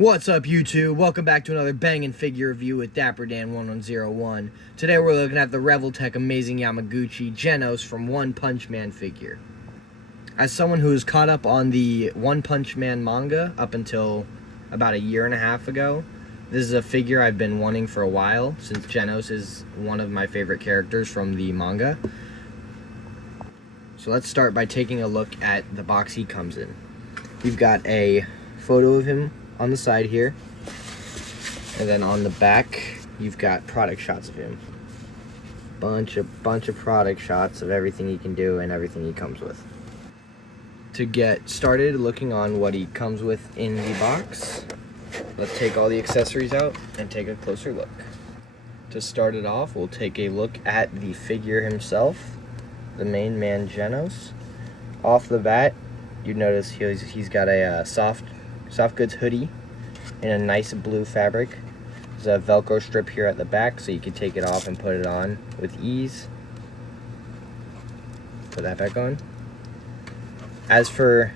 What's up, YouTube? Welcome back to another banging figure review with Dapper Dan 1101. Today we're looking at the Revoltech Amazing Yamaguchi Genos from One Punch Man figure. As someone who is caught up on the One Punch Man manga up until about a year and a half ago, this is a figure I've been wanting for a while, since Genos is one of my favorite characters from the manga. So let's start by taking a look at the box he comes in. We've got a photo of him on the side here, and then on the back you've got product shots of him. Bunch of product shots of everything he can do and everything he comes with. To get started looking on what he comes with in the box, let's take all the accessories out and take a closer look. To start it off, we'll take a look at the figure himself, the main man Genos. Off the bat, you notice he's got a soft goods hoodie in a nice blue fabric. There's a Velcro strip here at the back so you can take it off and put it on with ease. Put that back on. As for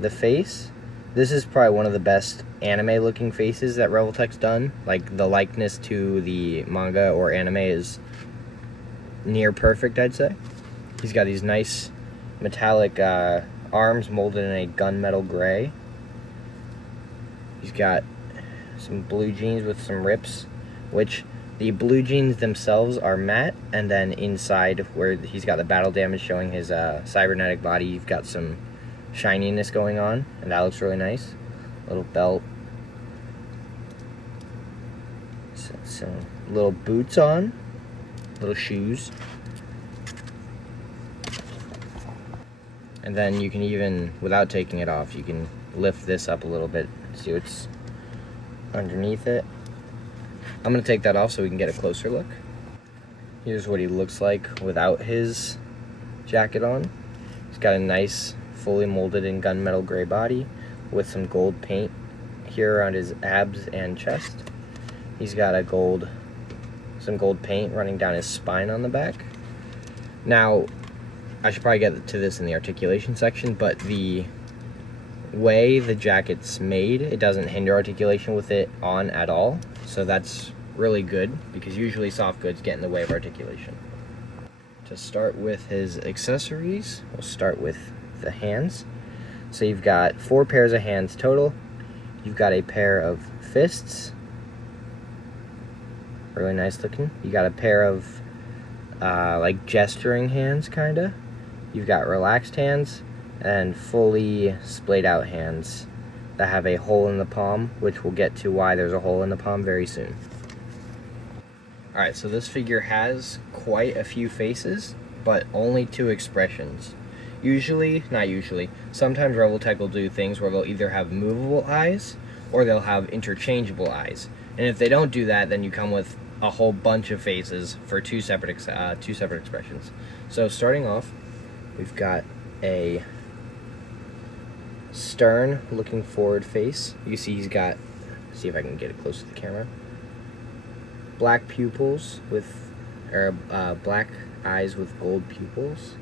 the face, this is probably one of the best anime looking faces that Revoltech's done. Like, the likeness to the manga or anime is near perfect, I'd say. He's got these nice metallic arms molded in a gunmetal gray. He's got some blue jeans with some rips, which the blue jeans themselves are matte, and then inside where he's got the battle damage showing his cybernetic body, you've got some shininess going on, and that looks really nice. Little belt. Some little boots on. Little shoes. And then you can even, without taking it off, you can lift this up a little bit. See what's underneath it. I'm going to take that off so we can get a closer look. Here's what he looks like without his jacket on. He's got a nice, fully molded in gunmetal gray body with some gold paint here around his abs and chest. He's got some gold paint running down his spine on the back. Now, I should probably get to this in the articulation section, but the way the jacket's made, it doesn't hinder articulation with it on at all. So that's really good, because usually soft goods get in the way of articulation. To start with his accessories, we'll start with the hands. So you've got 4 pairs of hands total. You've got a pair of fists. Really nice looking. You got a pair of like gesturing hands, kinda. You've got relaxed hands and fully splayed out hands that have a hole in the palm, which we'll get to why there's a hole in the palm very soon. Alright, so this figure has quite a few faces, but only 2 expressions. Sometimes Revoltech will do things where they'll either have movable eyes or they'll have interchangeable eyes. And if they don't do that, then you come with a whole bunch of faces for two separate expressions. So starting off, we've got a stern looking forward face. You see he's got, see if I can get it close to the camera, black pupils with, black eyes with gold pupils.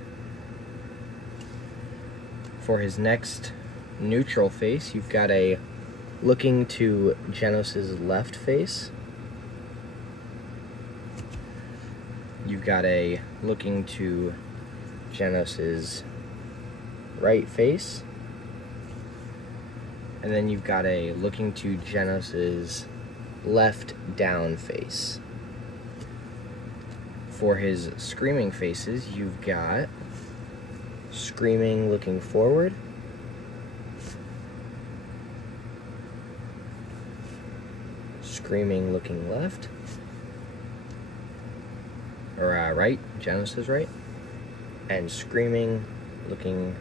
For his next neutral face, you've got a looking to Genos' left face. You've got a looking to Genos' right face. And then you've got a looking to Genos' left down face. For his screaming faces, you've got screaming looking forward, screaming looking left, or right, Genos' right, and screaming looking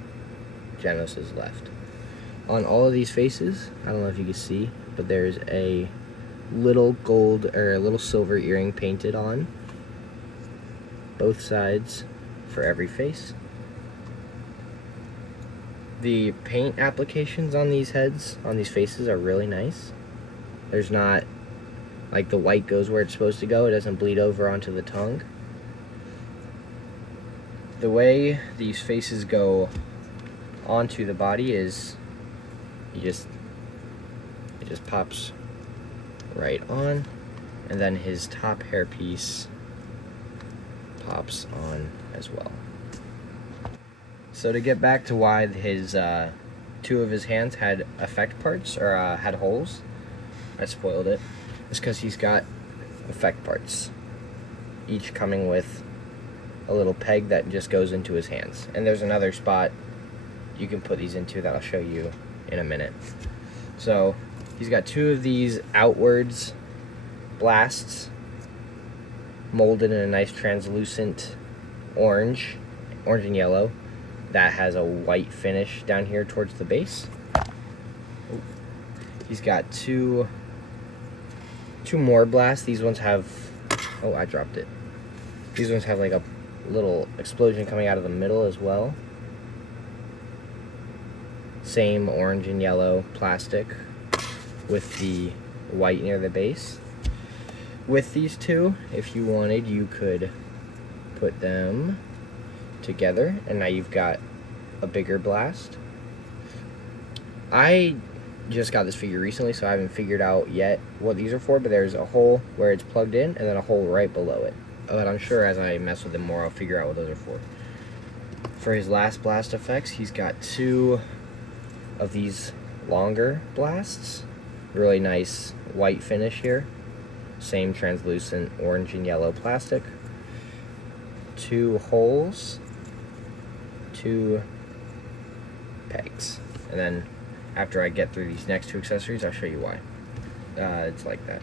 Genos' left. On all of these faces, I don't know if you can see, but there's a little gold or a little silver earring painted on both sides for every face. The paint applications on these heads, on these faces, are really nice. There's not, like, the white goes where it's supposed to go. It doesn't bleed over onto the tongue. The way these faces go onto the body is it just pops right on, and then his top hairpiece pops on as well. So to get back to why his two of his hands had effect parts, or had holes, I spoiled it. It's because he's got effect parts, each coming with a little peg that just goes into his hands. And there's another spot you can put these into that I'll show you in a minute. So he's got two of these outwards blasts molded in a nice translucent orange and yellow that has a white finish down here towards the base. He's got two more blasts. These ones have, oh, I dropped it. These ones have like a little explosion coming out of the middle as well. Same orange and yellow plastic with the white near the base. With these two, if you wanted, you could put them together, and now you've got a bigger blast. I just got this figure recently, so I haven't figured out yet what these are for, but there's a hole where it's plugged in and then a hole right below it. But I'm sure as I mess with them more, I'll figure out what those are for. For his last blast effects, he's got two of these longer blasts. Really nice white finish here. Same translucent orange and yellow plastic. Two holes. Two pegs. And then after I get through these next two accessories, I'll show you why. It's like that.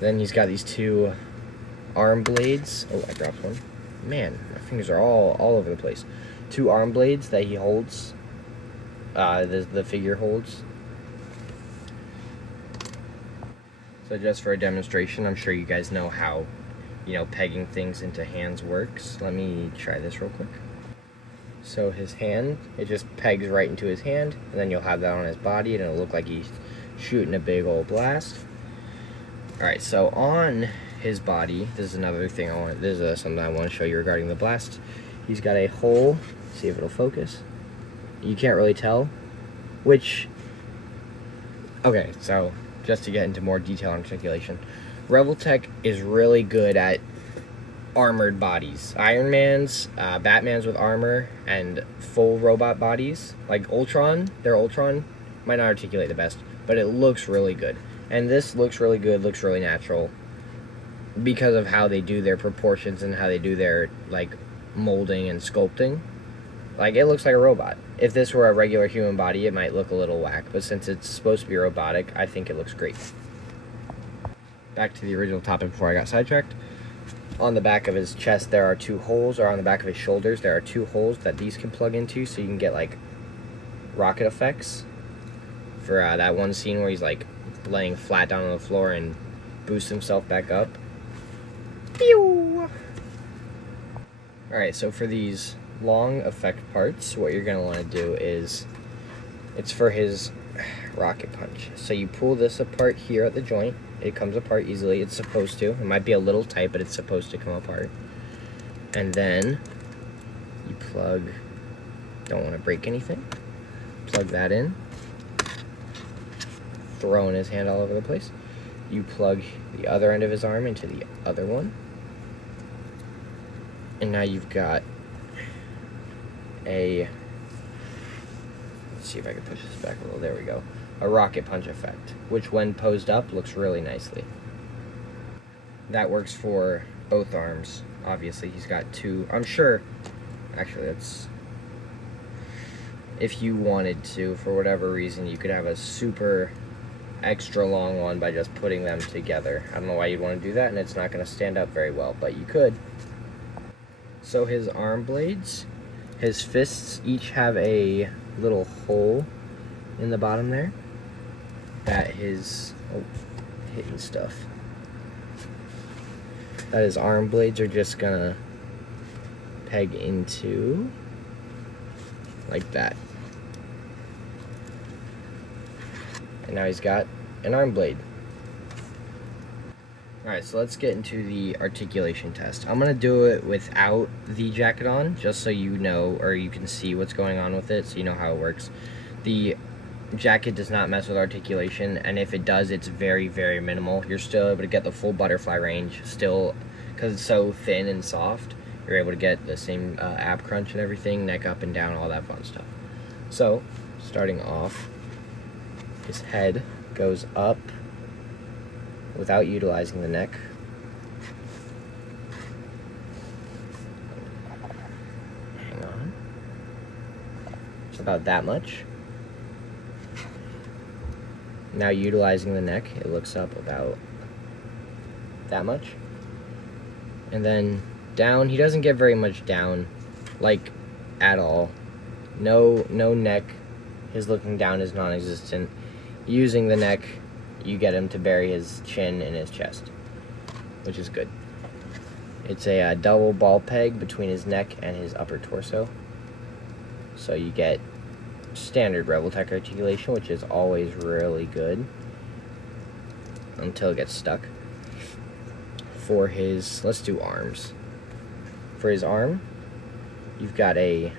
Then he's got these two arm blades. Oh, I dropped one. Man, my fingers are all over the place. Two arm blades that he holds. The figure holds. So just for a demonstration, I'm sure you guys know how, pegging things into hands works. Let me try this real quick. So his hand, it just pegs right into his hand, and then you'll have that on his body, and it'll look like he's shooting a big old blast. Alright, so on his body, this is another thing this is something I want to show you regarding the blast. He's got a hole, see if it'll focus. You can't really tell, okay, so just to get into more detail on articulation, Revoltech is really good at armored bodies. Iron Man's, Batman's with armor, and full robot bodies, like Ultron, their Ultron might not articulate the best, but it looks really good. And this looks really good, looks really natural, because of how they do their proportions and how they do their, molding and sculpting. It looks like a robot. If this were a regular human body, it might look a little whack, but since it's supposed to be robotic, I think it looks great. Back to the original topic before I got sidetracked. On the back of his chest, there are two holes, or on the back of his shoulders, there are two holes that these can plug into, so you can get, rocket effects. For that one scene where he's, laying flat down on the floor and boosts himself back up. Pew! Alright, so for these long effect parts, what you're going to want to do is, it's for his rocket punch. So you pull this apart here at the joint. It comes apart easily. It's supposed to. It might be a little tight, but it's supposed to come apart. And then you plug, don't want to break anything, plug that in. Throwing his hand all over the place. You plug the other end of his arm into the other one. And now you've got let's see if I can push this back a little, there we go. A rocket punch effect, which when posed up looks really nicely. That works for both arms. Obviously he's got two, I'm sure, actually that's, if you wanted to, for whatever reason, you could have a super extra long one by just putting them together. I don't know why you'd want to do that, and it's not going to stand up very well, but you could. So his arm blades, his fists each have a little hole in the bottom there that his hitting stuff that his arm blades are just gonna peg into like that. And now he's got an arm blade. Alright, so let's get into the articulation test. I'm going to do it without the jacket on, just so you know, or you can see what's going on with it, so you know how it works. The jacket does not mess with articulation, and if it does, it's very, very minimal. You're still able to get the full butterfly range, still, because it's so thin and soft, you're able to get the same ab crunch and everything, neck up and down, all that fun stuff. So, starting off, his head goes up without utilizing the neck. Hang on. It's about that much. Now utilizing the neck, it looks up about that much. And then down, he doesn't get very much down, like, at all. No neck. His looking down is non-existent. Using the neck, you get him to bury his chin in his chest, which is good. It's a double ball peg between his neck and his upper torso. So you get standard Rebel Tech articulation, which is always really good until it gets stuck. For his, let's do arms. For his arm, you've got a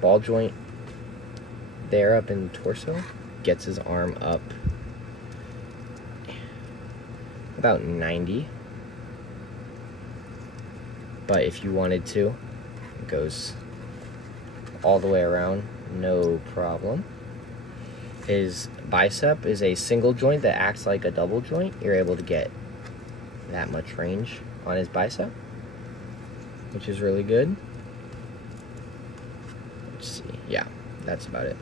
ball joint there up in the torso. Gets his arm up about 90. But if you wanted to, it goes all the way around, no problem. His bicep is a single joint that acts like a double joint. You're able to get that much range on his bicep, which is really good. Let's see. Yeah, that's about it.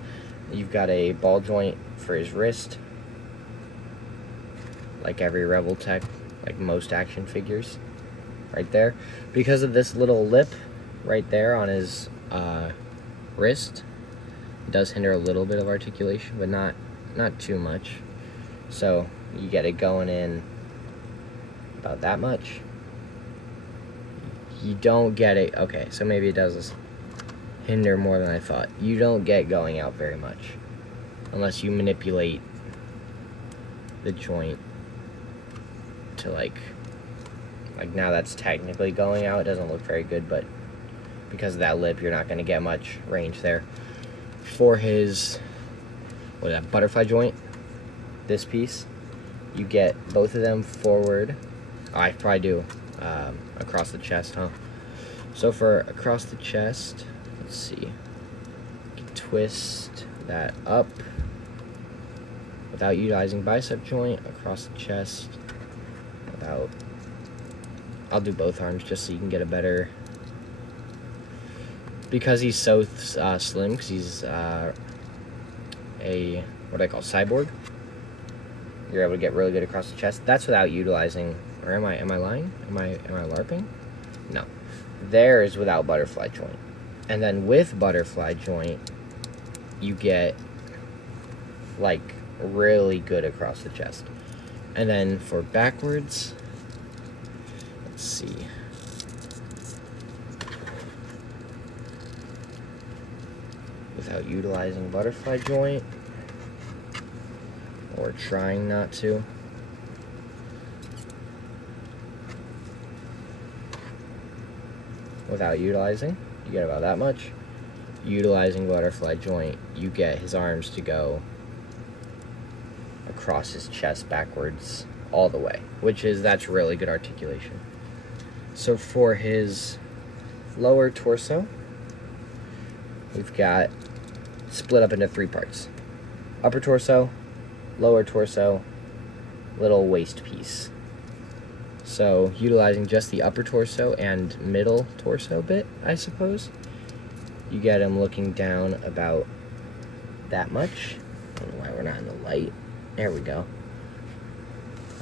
You've got a ball joint for his wrist, like every Rebel Tech, like most action figures, right there. Because of this little lip right there on his wrist, it does hinder a little bit of articulation, but not too much. So you get it going in about that much. You don't get it, okay, so maybe it does hinder more than I thought. You don't get going out very much unless you manipulate the joint to like now that's technically going out. It doesn't look very good, but because of that lip, you're not going to get much range there. For his butterfly joint, this piece, you get both of them forward. I probably do across the chest, huh? So for across the chest, let's see. You can twist that up without utilizing bicep joint across the chest. I'll do both arms just so you can get a better. Because he's so slim, because he's a what I call cyborg. You're able to get really good across the chest. That's without utilizing. Or am I lying? Am I LARPing? No. There is without butterfly joint. And then with butterfly joint, you get like really good across the chest. And then for backwards, let's see. Without utilizing butterfly joint, or trying not to. Without utilizing, you get about that much. Utilizing butterfly joint, you get his arms to go across his chest backwards all the way, that's really good articulation. So for his lower torso, we've got split up into 3 parts. Upper torso, lower torso, little waist piece. So utilizing just the upper torso and middle torso bit, I suppose, you get him looking down about that much. I don't know why we're not in the light. There we go.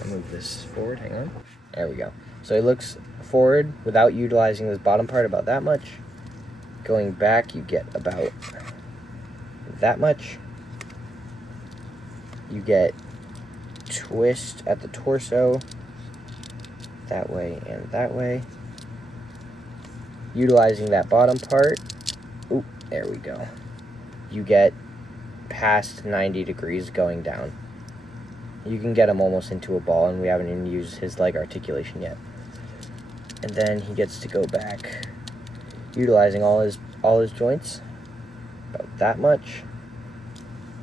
I'll move this forward, hang on. There we go. So he looks forward without utilizing this bottom part about that much. Going back, you get about that much. You get twist at the torso, that way and that way. Utilizing that bottom part, oop, there we go. You get past 90 degrees going down. You can get him almost into a ball, and we haven't even used his leg articulation yet. And then he gets to go back, utilizing all his joints, about that much.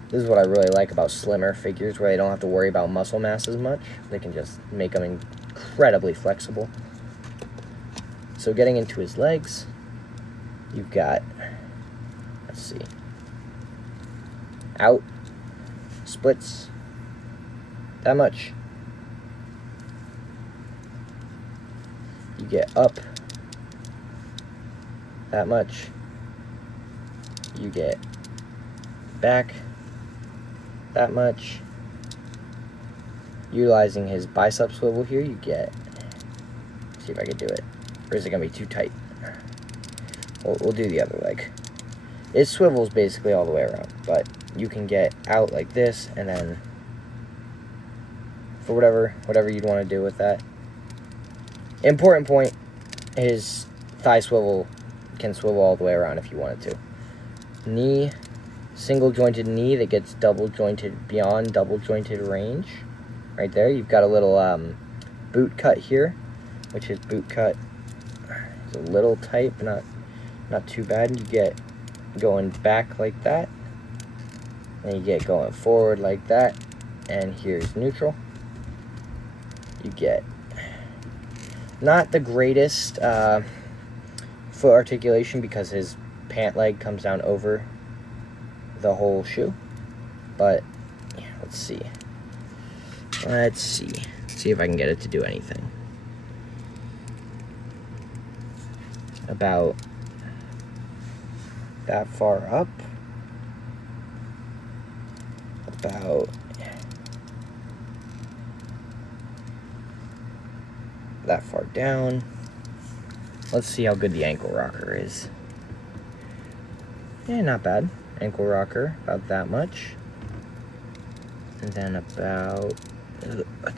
This is what I really like about slimmer figures, where they don't have to worry about muscle mass as much. They can just make them incredibly flexible. So getting into his legs, you've got, let's see, out, splits, that much. You get up, that much. You get back, that much. Utilizing his bicep swivel here, you get, see if I can do it, or is it gonna be too tight? We'll do the other leg. It swivels basically all the way around, but you can get out like this, and then for whatever you'd want to do with that. Important point, his thigh swivel can swivel all the way around if you wanted to. Knee, single jointed knee that gets double jointed beyond double jointed range. Right there, you've got a little boot cut here, which his boot cut is a little tight, but not too bad. You get going back like that, and you get going forward like that, and here's neutral. You get not the greatest foot articulation because his pant leg comes down over the whole shoe, but yeah, let's see if I can get it to do anything. About that far up, about that far down. Let's see how good the ankle rocker is. Yeah, not bad. Ankle rocker, about that much. And then about,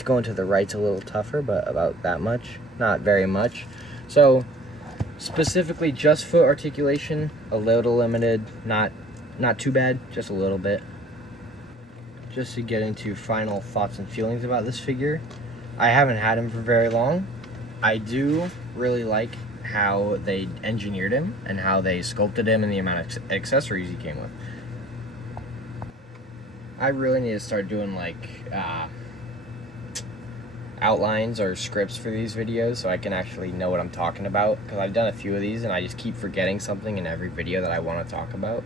going to the right's a little tougher, but about that much. Not very much. So, specifically just foot articulation, a little limited, not too bad, just a little bit. Just to get into final thoughts and feelings about this figure, I haven't had him for very long. I do really like how they engineered him and how they sculpted him and the amount of accessories he came with. I really need to start doing like outlines or scripts for these videos so I can actually know what I'm talking about, because I've done a few of these and I just keep forgetting something in every video that I want to talk about.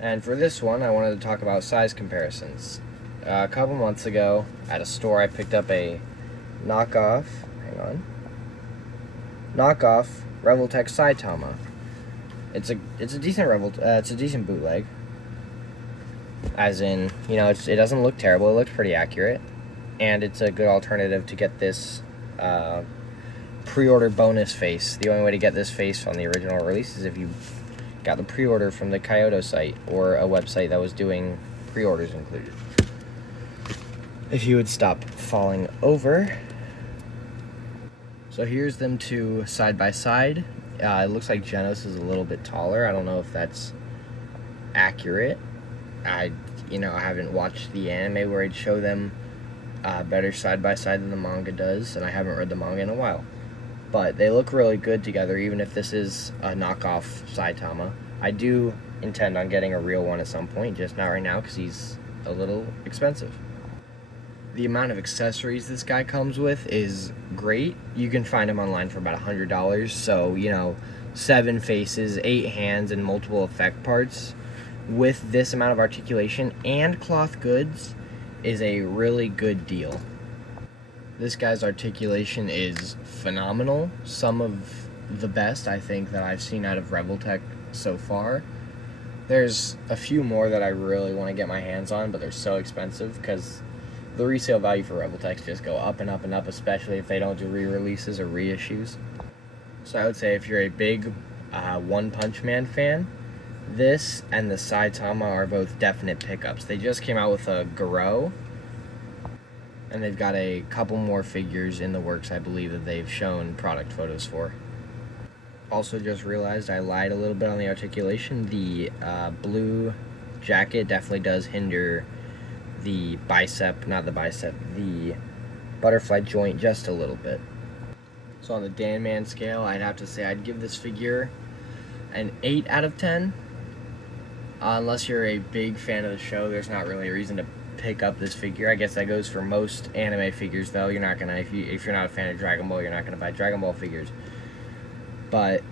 And for this one, I wanted to talk about size comparisons. A couple months ago at a store, I picked up a knockoff Revoltech Saitama. It's a decent it's a decent bootleg. As in, you know, it doesn't look terrible. It looks pretty accurate, and it's a good alternative to get this pre-order bonus face. The only way to get this face on the original release is if you got the pre-order from the Kyoto site or a website that was doing pre-orders included. If you would stop falling over. So here's them two side by side. It looks like Genos is a little bit taller. I don't know if that's accurate. I haven't watched the anime where I'd show them better side by side than the manga does, and I haven't read the manga in a while. But they look really good together, even if this is a knockoff Saitama. I do intend on getting a real one at some point, just not right now because he's a little expensive. The amount of accessories this guy comes with is great. You can find him online for about $100, so 7 faces, 8 hands, and multiple effect parts with this amount of articulation and cloth goods is a really good deal. This guy's articulation is phenomenal. Some of the best, I think, that I've seen out of Revoltech so far. There's a few more that I really want to get my hands on, but they're so expensive because the resale value for Revoltechs just go up and up and up, especially if they don't do re-releases or reissues. So I would say if you're a big One Punch Man fan, this and the Saitama are both definite pickups. They just came out with a Garo, and they've got a couple more figures in the works, I believe, that they've shown product photos for. Also just realized I lied a little bit on the articulation. The blue jacket definitely does hinder the the butterfly joint just a little bit. So on the Dan Man scale, I'd have to say I'd give this figure an 8 out of 10. Unless you're a big fan of the show, there's not really a reason to pick up this figure. I guess that goes for most anime figures, though. You're not gonna, if you're not a fan of Dragon Ball, you're not gonna buy Dragon Ball figures. But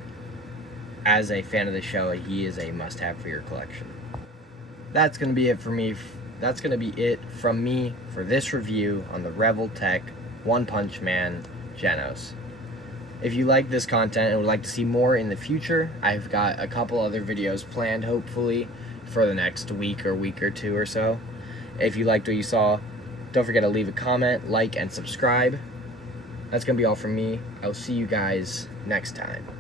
as a fan of the show, he is a must-have for your collection. That's gonna be it for me. That's gonna be it from me for this review on the Revel Tech One Punch Man Genos. If you like this content and would like to see more in the future, I've got a couple other videos planned, hopefully, for the next week or two or so. If you liked what you saw, don't forget to leave a comment, like, and subscribe. That's going to be all from me. I'll see you guys next time.